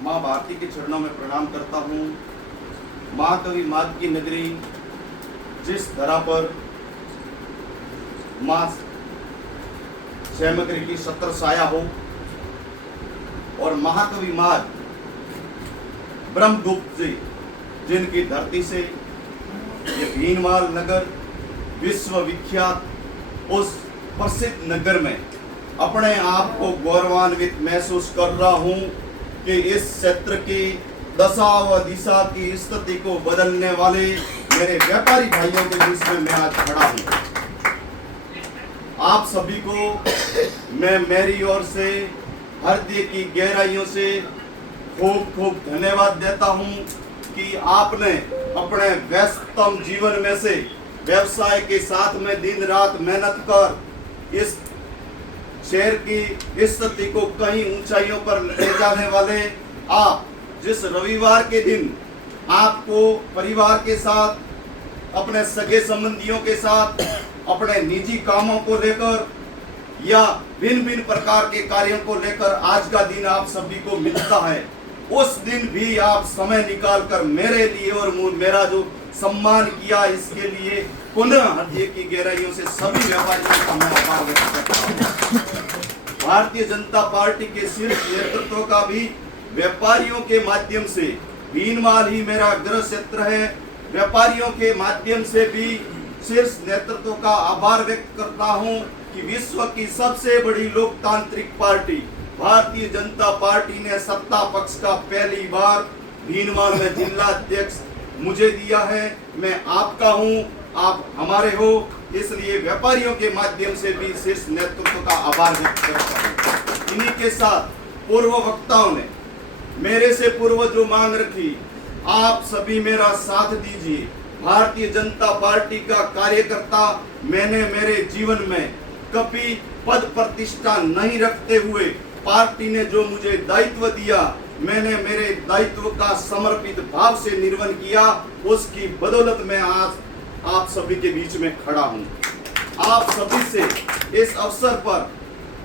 माँ भारती के चरणों में प्रणाम करता हूँ। महाकवि माद की नगरी, जिस धरा पर माँ जयमगरी की छत्र छाया हो और महाकवि माद ब्रह्मगुप्त जी जिनकी धरती से ये भीनमाल नगर विश्वविख्यात, उस प्रसिद्ध नगर में अपने आप को गौरवान्वित महसूस कर रहा हूँ कि इस क्षेत्र की दशा व दिशा की स्थिति को बदलने वाले मेरे व्यापारी भाइयों के बीच में मैं आज खड़ा हूँ। आप सभी को मैं मेरी ओर से हृदय की गहराइयों से खूब खूब धन्यवाद देता हूँ कि आपने अपने व्यस्ततम जीवन में से व्यवसाय के साथ में दिन रात मेहनत कर इस शहर की स्थिति को कई ऊंचाइयों पर ले जाने वाले आप जिस रविवार के दिन आपको परिवार के साथ, अपने सगे संबंधियों के साथ, अपने निजी कामों को लेकर या भिन्न भिन्न प्रकार के कार्यों को लेकर आज का दिन आप सभी को मिलता है, उस दिन भी आप समय निकाल कर मेरे लिए और मेरा जो सम्मान किया, इसके लिए पुनः हृदय की गहराइयों से सभी व्यापारियों का मैं आभार व्यक्त करता हूँ। भारतीय जनता पार्टी के शीर्ष नेतृत्व का भी व्यापारियों के माध्यम से, भीनमाल ही मेरा गृह क्षेत्र है, व्यापारियों के माध्यम से भी शीर्ष नेतृत्व का आभार व्यक्त करता हूं कि विश्व की सबसे बड़ी लोकतांत्रिक पार्टी भारतीय जनता पार्टी ने सत्ता पक्ष का पहली बार भीनमाल में जिला अध्यक्ष मुझे दिया है। मैं आपका हूं, आप हमारे हो, इसलिए व्यापारियों के माध्यम से भी शीर्ष नेतृत्व का आभार व्यक्त करता हूं। इन्हीं के साथ पूर्व वक्ताओं ने मेरे से पूर्व जो मांग रखी, आप सभी मेरा साथ दीजिए। भारतीय जनता पार्टी का कार्यकर्ता मैंने मेरे जीवन में कभी पद प्रतिष्ठा नहीं रखते हुए पार्टी ने जो मुझे दायित्व दिया, मैंने मेरे दायित्व का समर्पित भाव से निर्वहन किया, उसकी बदौलत मैं आज आप सभी के बीच में खड़ा हूं। आप सभी से इस अवसर पर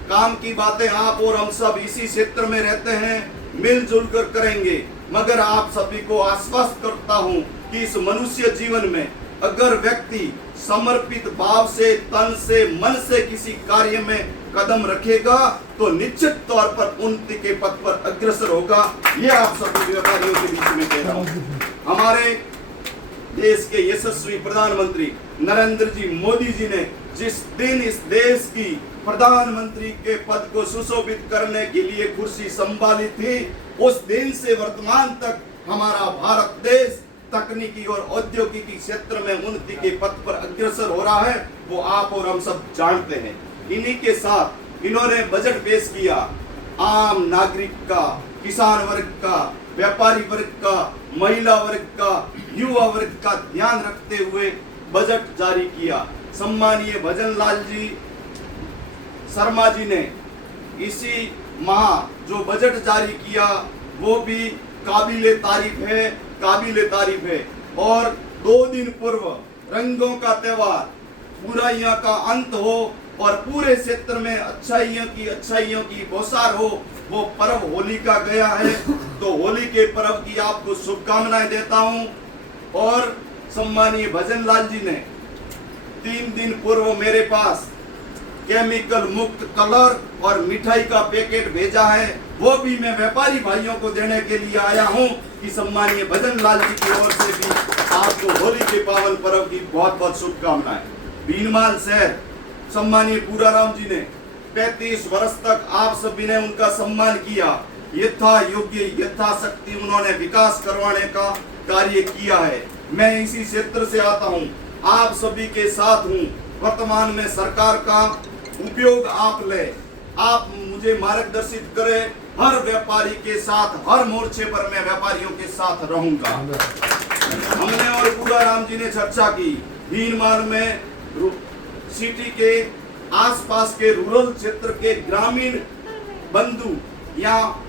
काम की बातें आप और हम सब इसी क्षेत्र में रहते हैं, मिलजुल कर करेंगे, मगर आप सभी को आश्वस्त करता हूं कि इस मनुष्य जीवन में अगर व्यक्ति समर्पित भाव से, तन से, मन से किसी कार्य में कदम रखेगा तो निश्चित तौर पर उन्नति के पथ पर अग्रसर होगा। ये आप सभी व्यापारियों के बीच में कह रहा हूं। हमारे देश के यशस्वी प्रधानमंत्री नरेंद्र जी मोदी जी ने जिस दिन इस देश की प्रधानमंत्री के पद को सुशोभित करने के लिए कुर्सी संभाली थी, उस दिन से वर्तमान तक हमारा भारत देश तकनीकी और औद्योगिकी क्षेत्र में उन्नति के पथ पर अग्रसर हो रहा है, वो आप और हम सब जानते हैं। इन्हीं के साथ इन्होंने बजट पेश किया, आम नागरिक का, किसान वर्ग का, व्यापारी वर्ग का, महिला वर्ग का, युवा वर्ग का ध्यान रखते हुए बजट जारी किया। सम्मानीय भजन लाल जी शर्मा जी ने इसी माह जो बजट जारी किया वो भी काबिले तारीफ है। और 2 दिन पूर्व रंगों का त्योहार, बुराइयां का अंत हो और पूरे क्षेत्र में अच्छाइयों की बौछार हो, वो पर्व होली का गया है। तो होली के पर्व की आपको शुभकामनाएं देता हूं। और सम्मानीय भजन लाल जी ने 3 दिन पूर्व मेरे पास केमिकल मुक्त कलर और मिठाई का पैकेट भेजा है, वो भी मैं व्यापारी भाइयों को देने के लिए आया हूं कि सम्मानीय भजन लाल जी की ओर से भी आपको होली के पावन पर्व की बहुत बहुत शुभकामनाएं। भीनमाल शहर सम्मानीय पूराराम जी ने 35 वर्ष तक आप सभी ने उनका सम्मान किया, यथा योग्य यथाशक्ति उन्होंने विकास करवाने का कार्य किया है। मैं इसी क्षेत्र से आता हूं, आप सभी के साथ हूं। वर्तमान में सरकार का उपयोग आप ले, आप मुझे मार्गदर्शित करें, हर व्यापारी के साथ, हर मोर्चे पर मैं व्यापारियों के साथ रहूंगा। हमने और पूराराम जी ने चर्चा की, भीनमाल में सिटी के आसपास के रूरल क्षेत्र के ग्रामीण बंधु यहाँ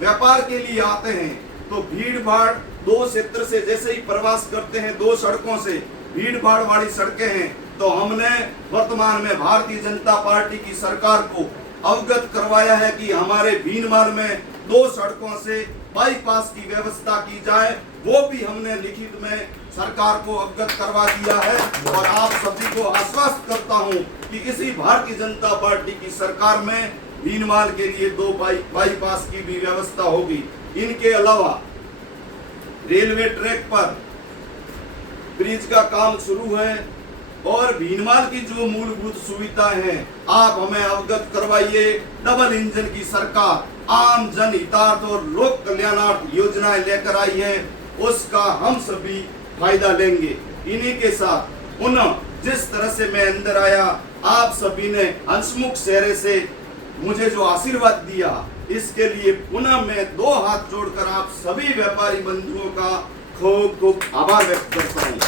व्यापार के लिए आते हैं तो भीड़ भाड़ 2 क्षेत्र से जैसे ही प्रवास करते हैं, 2 सड़कों से भीड़ भाड़ वाली सड़कें हैं, तो हमने वर्तमान में भारतीय जनता पार्टी की सरकार को अवगत करवाया है कि हमारे भीनमाल में 2 सड़कों से बाईपास की व्यवस्था की जाए, वो भी हमने लिखित में सरकार को अवगत करवा दिया है। और आप सभी को आश्वस्त करता हूं कि इसी भारतीय जनता पार्टी की सरकार में भीनमाल के लिए 2 बाईपास की भी व्यवस्था होगी। इनके अलावा रेलवे ट्रैक पर ब्रिज का काम शुरू है और भीनमाल की जो मूलभूत सुविधाएं हैं आप हमें अवगत करवाइए। डबल इंजन की सरकार आम जन हितार्थ और लोक कल्याणार्थ योजनाएं लेकर आई है, उसका हम सभी फायदा लेंगे। इन्हीं के साथ पुनः जिस तरह से मैं अंदर आया, आप सभी ने हंसमुख चेहरे से मुझे जो आशीर्वाद दिया, इसके लिए पुनः मैं 2 हाथ जोड़कर आप सभी व्यापारी बंधुओं का खूब खूब आभार व्यक्त करता हूँ।